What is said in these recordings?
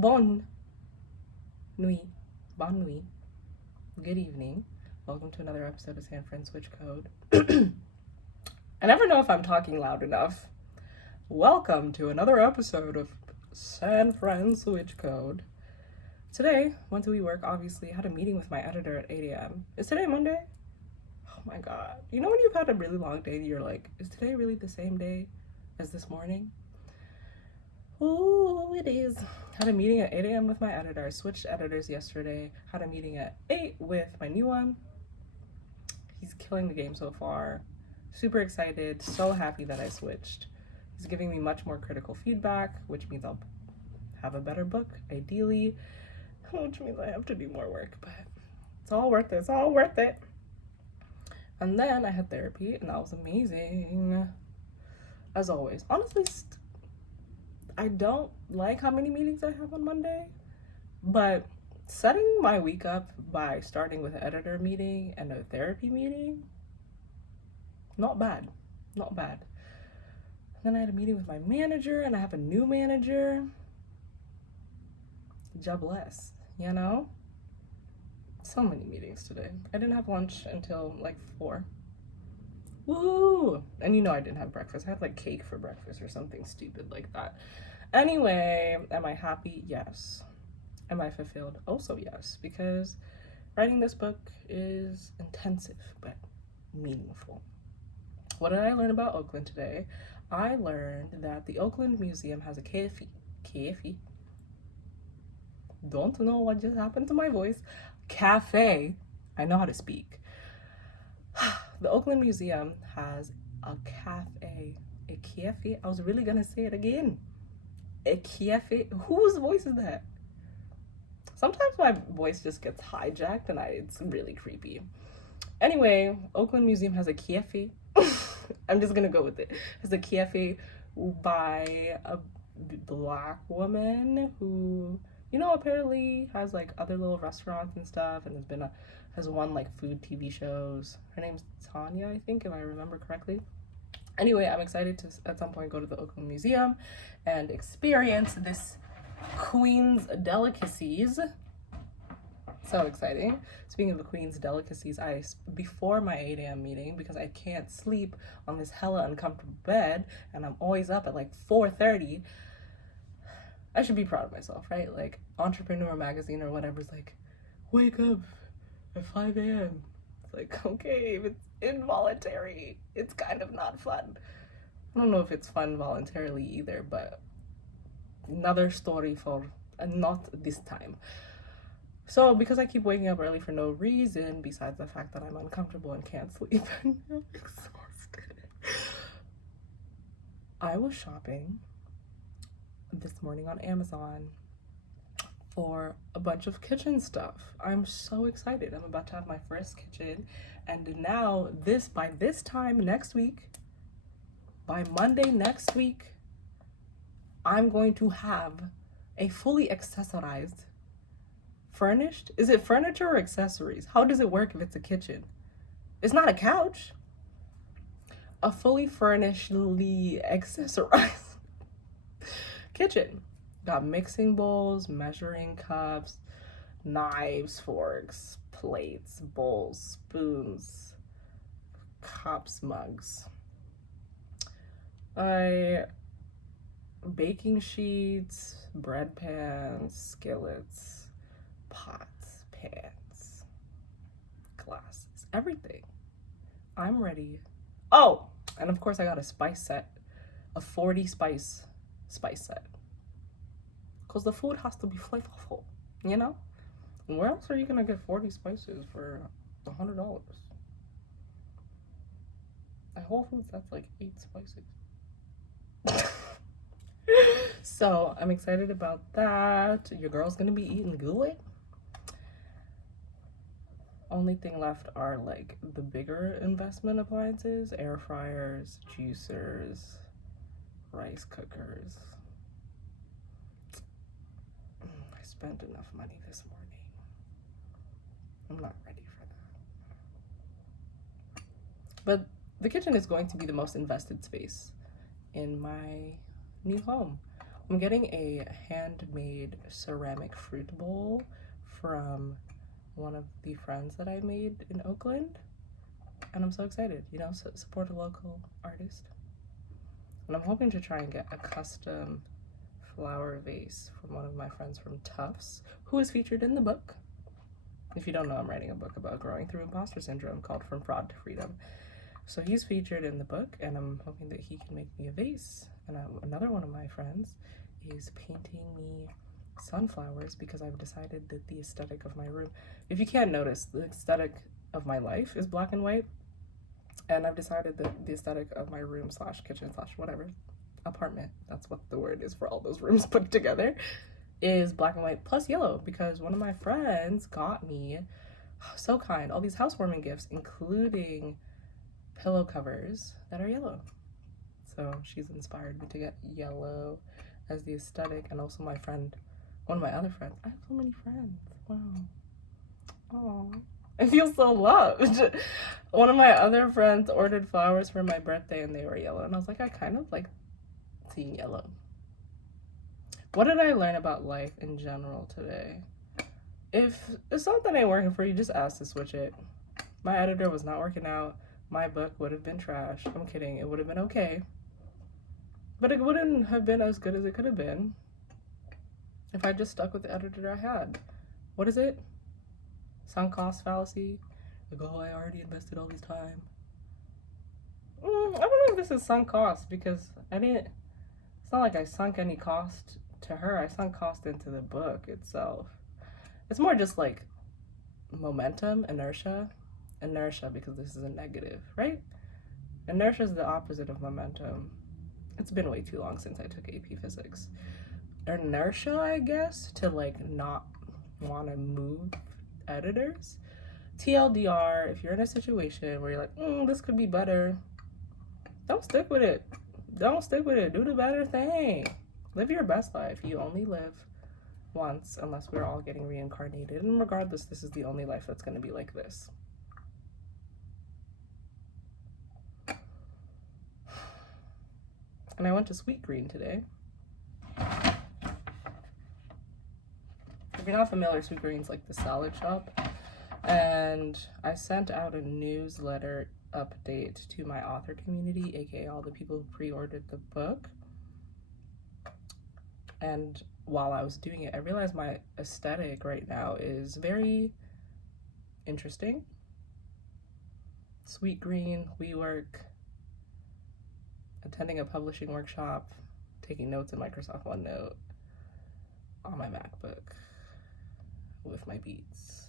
Bonne nuit. Bonne nuit. Good evening. Welcome to another episode of Fran-Switch Code. I never know if I'm talking loud enough. Welcome to another episode of Fran-Switch Code. Today, went to WeWork, obviously. Had a meeting with my editor at 8 a.m. Is today Monday? Oh my god. You know when you've had a really long day and you're like, is today really the same day as this morning? Oh, it is. Had a meeting at 8 a.m. with my editor. I switched editors yesterday. Had a meeting at 8 with my new one. He's killing the game so far. Super excited. So happy that I switched. He's giving me much more critical feedback, which means I'll have a better book, ideally. Which means I have to do more work, but it's all worth it. It's all worth it. And then I had therapy, and that was amazing. As always. Honestly, I don't like how many meetings I have on Monday, but setting my week up by starting with an editor meeting and a therapy meeting, not bad. Not bad. And then I had a meeting with my manager, and I have a new manager. God bless, you know? So many meetings today. I didn't have lunch until like 4. Woo! And you know I didn't have breakfast. I had like cake for breakfast or something stupid like that. Anyway, am I happy? Yes. Am I fulfilled? Also yes, because writing this book is intensive but meaningful. What did I learn about Oakland today? I learned that the Oakland Museum has a cafe. Don't know what just happened to my voice. Cafe. I know how to speak. The Oakland Museum has a cafe. A cafe. I was really gonna say it again. A cafe. Whose voice is that? Sometimes my voice just gets hijacked and it's really creepy. Anyway, Oakland Museum has a cafe. I'm just gonna go with it. Has a cafe by a black woman who, you know, apparently has like other little restaurants and stuff, and has won like food TV shows. Her name's Tanya, I think, if I remember correctly. Anyway, I'm excited to at some point go to the Oakland Museum and experience this Queen's delicacies. So exciting. Speaking of the Queen's delicacies, before my 8 a.m. meeting, because I can't sleep on this hella uncomfortable bed, and I'm always up at like 4:30, I should be proud of myself, right? Like Entrepreneur Magazine or whatever's like, wake up at 5 a.m. It's like, okay, if it's involuntary, it's kind of not fun. I don't know if it's fun voluntarily either, but another story for not this time. So because I keep waking up early for no reason, besides the fact that I'm uncomfortable and can't sleep and I'm exhausted, I was shopping this morning on Amazon for a bunch of kitchen stuff. I'm so excited. I'm about to have my first kitchen, and now by this time next week, by Monday next week, I'm going to have a fully accessorized, furnished, is it furniture or accessories? How does it work if it's a kitchen? It's not a couch. A fully furnishedly accessorized kitchen. Got mixing bowls, measuring cups, knives, forks, plates, bowls, spoons, cups, mugs. Baking sheets, bread pans, skillets, pots, pans, glasses, everything. I'm ready. Oh, and of course I got a spice set, a 40 spice set. Because the food has to be flavorful, you know? And where else are you gonna get 40 spices for $100? At Whole Foods, that's like 8 spices. So I'm excited about that. Your girl's gonna be eating good. Only thing left are like the bigger investment appliances: air fryers, juicers, rice cookers. I spent enough money this morning. I'm not ready for that. But the kitchen is going to be the most invested space in my new home. I'm getting a handmade ceramic fruit bowl from one of the friends that I made in Oakland. And I'm so excited, you know, support a local artist. And I'm hoping to try and get a custom flower vase from one of my friends from Tufts, who is featured in the book. If you don't know, I'm writing a book about growing through imposter syndrome called From Fraud to Freedom. So he's featured in the book, and I'm hoping that he can make me a vase. And another one of my friends is painting me sunflowers because I've decided that the aesthetic of my room, if you can't notice, the aesthetic of my life is black and white. And I've decided that the aesthetic of my room slash kitchen slash whatever, apartment, that's what the word is for all those rooms put together, is black and white plus yellow, because one of my friends got me, so kind, all these housewarming gifts, including pillow covers that are yellow. So she's inspired me to get yellow as the aesthetic. And also my friend, one of my other friends, I have so many friends, wow, oh, I feel so loved. One of my other friends ordered flowers for my birthday and they were yellow, and I was like, I kind of like seeing yellow. What did I learn about life in general today? If something ain't working for you, just ask to switch it. My editor was not working out. My book would have been trash. I'm kidding. It would have been okay. But it wouldn't have been as good as it could have been if I just stuck with the editor I had. What is it? Sunk cost fallacy. Like, oh, I already invested all this time. I don't know if this is sunk cost, because I didn't, it's not like I sunk any cost to her. I sunk cost into the book itself. It's more just like momentum, inertia, because this is a negative, right? Inertia is the opposite of momentum. It's been way too long since I took AP Physics. Inertia, I guess, to like not want to move editors. TLDR, if you're in a situation where you're like, this could be better, don't stick with it. Don't stick with it. Do the better thing. Live your best life. You only live once, unless we're all getting reincarnated. And regardless, this is the only life that's going to be like this. And I went to Sweet Green today. If you're not familiar, Sweet Green's like the salad shop. And I sent out a newsletter update to my author community, aka all the people who pre-ordered the book. And while I was doing it, I realized my aesthetic right now is very interesting. Sweet Green, WeWork, attending a publishing workshop, taking notes in Microsoft OneNote on my MacBook with my Beats.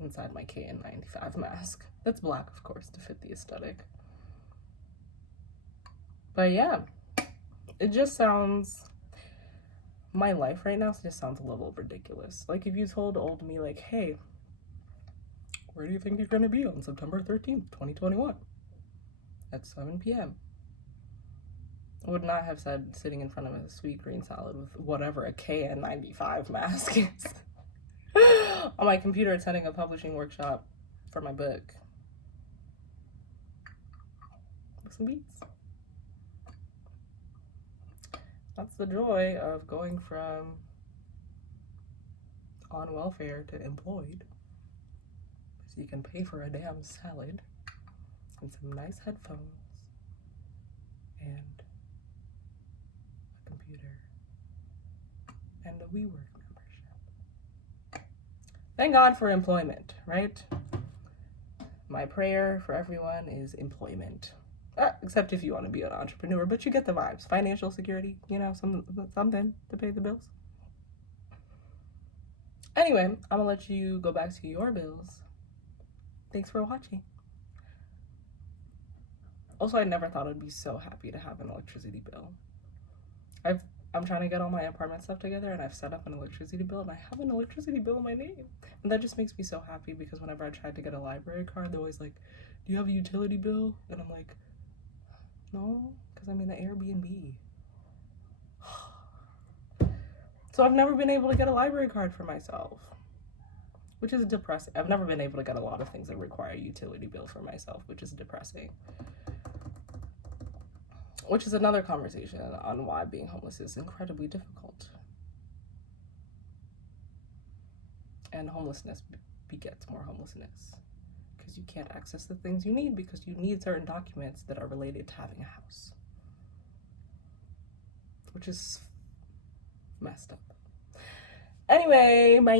Inside my KN95 mask. That's black, of course, to fit the aesthetic. But yeah, it just sounds, my life right now just sounds a little ridiculous. Like if you told old me, like, hey, where do you think you're going to be on September 13th, 2021 at 7 p.m.? I would not have said sitting in front of a Sweet Green salad with whatever a KN95 mask is. On my computer attending a publishing workshop for my book. With some Beats. That's the joy of going from on welfare to employed. So you can pay for a damn salad and some nice headphones and a computer and a WeWork membership. Thank God for employment, right? My prayer for everyone is employment. Except if you want to be an entrepreneur, but you get the vibes. Financial security, you know, something to pay the bills. Anyway, I'm gonna let you go back to your bills. Thanks for watching. Also, I never thought I'd be so happy to have an electricity bill. I'm trying to get all my apartment stuff together, and I've set up an electricity bill, and I have an electricity bill in my name. And that just makes me so happy, because whenever I tried to get a library card, they're always like, do you have a utility bill? And I'm like, no, because I'm in an Airbnb. So I've never been able to get a library card for myself, which is depressing. I've never been able to get a lot of things that require a utility bill for myself, which is depressing. which is another conversation on why being homeless is incredibly difficult. And homelessness begets more homelessness because you can't access the things you need because you need certain documents that are related to having a house, which is messed up. Anyway, bye.